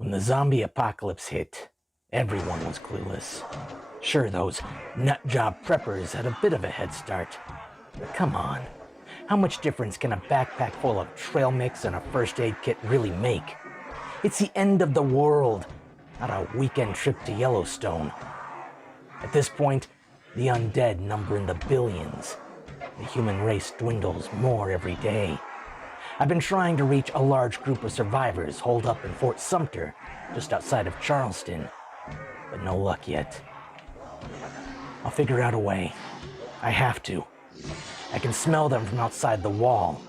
When the zombie apocalypse hit, everyone was clueless. Sure, those nutjob preppers had a bit of a head start. But come on, how much difference can a backpack full of trail mix and a first aid kit really make? It's the end of the world, not a weekend trip to Yellowstone. At this point, the undead number in the billions. The human race dwindles more every day. I've been trying to reach a large group of survivors holed up in Fort Sumter, just outside of Charleston, but no luck yet. I'll figure out a way. I have to. I can smell them from outside the wall,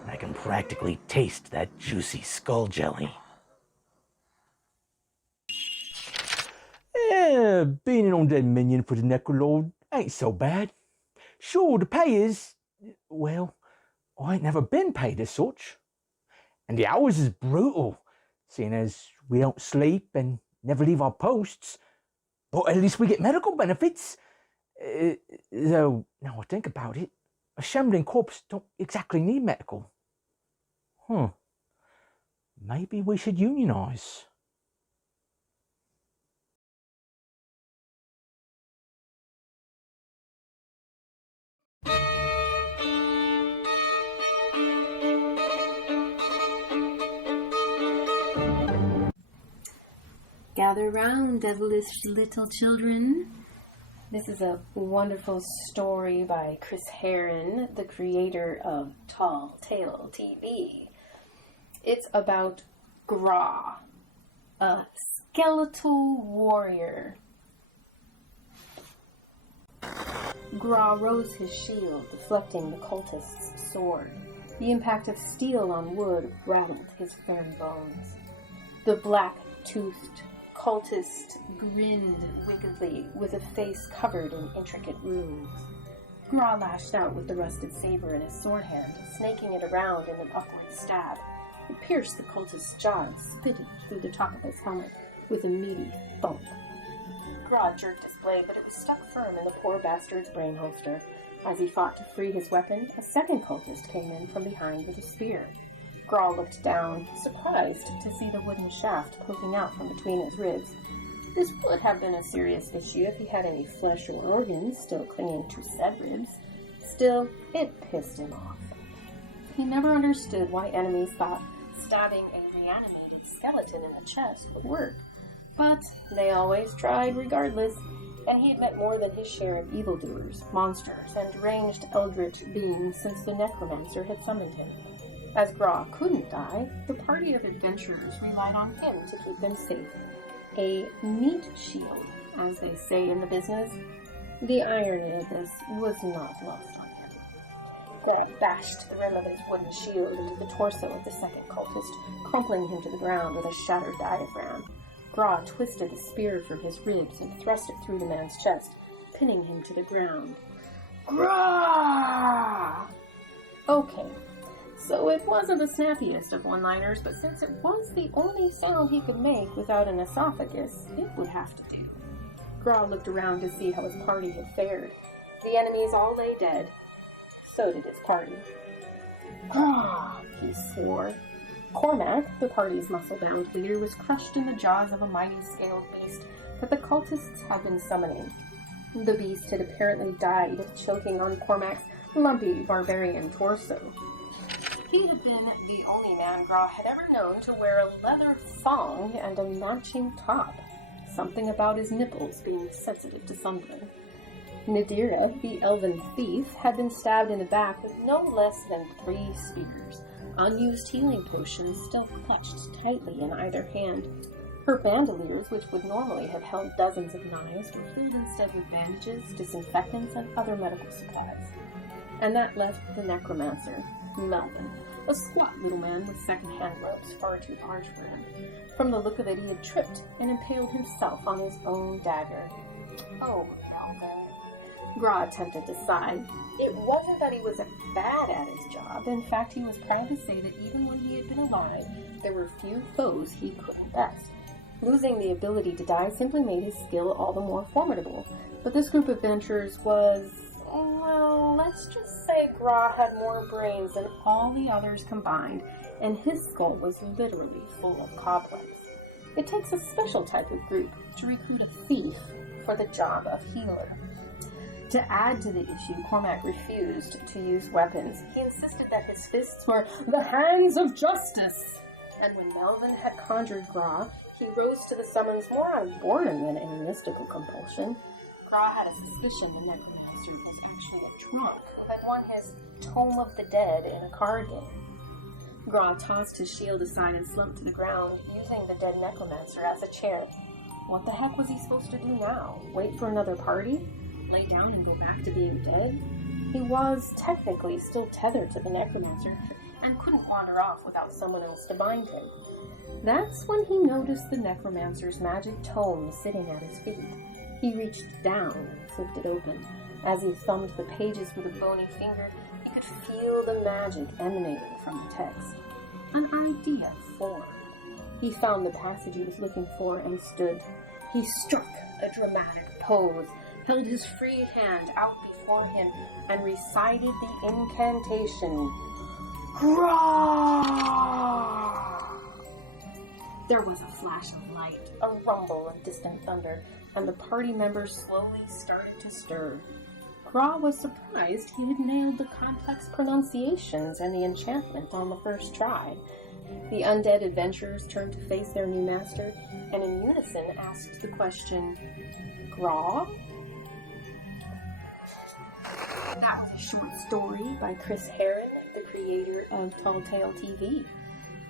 and I can practically taste that juicy skull jelly. Being an undead minion for the Necrolord ain't so bad. Sure, the pay is, well, I ain't never been paid as such. And the hours is brutal, seeing as we don't sleep and never leave our posts. But at least we get medical benefits. Though, now I think about it, a shambling corpse don't exactly need medical. Maybe we should unionize. Gather round, devilish little children. This is a wonderful story by Chris Herron, the creator of Tall Tale TV. It's about GRAH, a skeletal warrior. GRAH rose his shield, deflecting the cultist's sword. The impact of steel on wood rattled his firm bones. The black-toothed cultist grinned wickedly, with a face covered in intricate runes. GRAH lashed out with the rusted saber in his sword hand, snaking it around in an upward stab. It pierced the cultist's jaw and spitted through the top of his helmet with a meaty thunk. GRAH jerked his blade, but it was stuck firm in the poor bastard's brain holster. As he fought to free his weapon, a second cultist came in from behind with a spear. GRAH looked down, surprised to see the wooden shaft poking out from between his ribs. This would have been a serious issue if he had any flesh or organs still clinging to said ribs. Still, it pissed him off. He never understood why enemies thought stabbing a reanimated skeleton in the chest would work. But they always tried regardless, and he had met more than his share of evildoers, monsters, and deranged eldritch beings since the necromancer had summoned him. As GRAH couldn't die, the party of adventurers relied on him to keep them safe. A meat shield, as they say in the business. The irony of this was not lost on him. GRAH bashed the rim of his wooden shield into the torso of the second cultist, crumpling him to the ground with a shattered diaphragm. GRAH twisted the spear from his ribs and thrust it through the man's chest, pinning him to the ground. GRAH! Okay. So it wasn't the snappiest of one-liners, but since it was the only sound he could make without an esophagus, it would have to do. GRAH looked around to see how his party had fared. The enemies all lay dead. So did his party. "Ah," he swore. Cormac, the party's muscle-bound leader, was crushed in the jaws of a mighty scaled beast that the cultists had been summoning. The beast had apparently died, choking on Cormac's lumpy barbarian torso. He had been the only man GRAH had ever known to wear a leather thong and a matching top, something about his nipples being sensitive to sunburn. Nadira, the elven thief, had been stabbed in the back with no less than 3 spears, unused healing potions still clutched tightly in either hand. Her bandoliers, which would normally have held dozens of knives, were filled instead with bandages, disinfectants, and other medical supplies. And that left the necromancer, Melvin, a squat little man with second-hand ropes far too large for him. From the look of it, he had tripped and impaled himself on his own dagger. Oh, Melvin. GRAH attempted to sigh. It wasn't that he was bad at his job. In fact, he was proud to say that even when he had been alive, there were few foes he couldn't best. Losing the ability to die simply made his skill all the more formidable. But this group of adventurers was, well, let's just say GRAH had more brains than all the others combined, and his skull was literally full of cobwebs. It takes a special type of group to recruit a thief for the job of healer. To add to the issue, Cormac refused to use weapons. He insisted that his fists were the hands of justice. And when Melvin had conjured GRAH, he rose to the summons more out of boredom than any mystical compulsion. GRAH had a suspicion the necromancer was actually a drunk who had won his Tome of the Dead in a card game. GRAH tossed his shield aside and slumped to the ground, using the dead necromancer as a chair. What the heck was he supposed to do now? Wait for another party? Lay down and go back to being dead? He was technically still tethered to the necromancer and couldn't wander off without someone else to bind him. That's when he noticed the necromancer's magic tome sitting at his feet. He reached down and flipped it open. As he thumbed the pages with a bony finger, he could feel the magic emanating from the text. An idea formed. He found the passage he was looking for and stood. He struck a dramatic pose, held his free hand out before him, and recited the incantation, GRAH! There was a flash of light, a rumble of distant thunder, and the party members slowly started to stir. GRAH was surprised he had nailed the complex pronunciations and the enchantment on the first try. The undead adventurers turned to face their new master, and in unison asked the question, GRAH? That was a short story by Chris Herron, the creator of Tall Tale TV.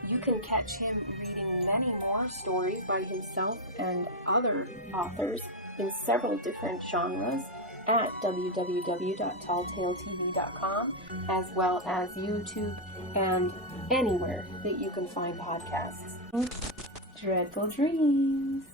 You can catch him reading many more stories by himself and other authors in several different genres at www.talltaletv.com, as well as YouTube and anywhere that you can find podcasts. Dreadful dreams.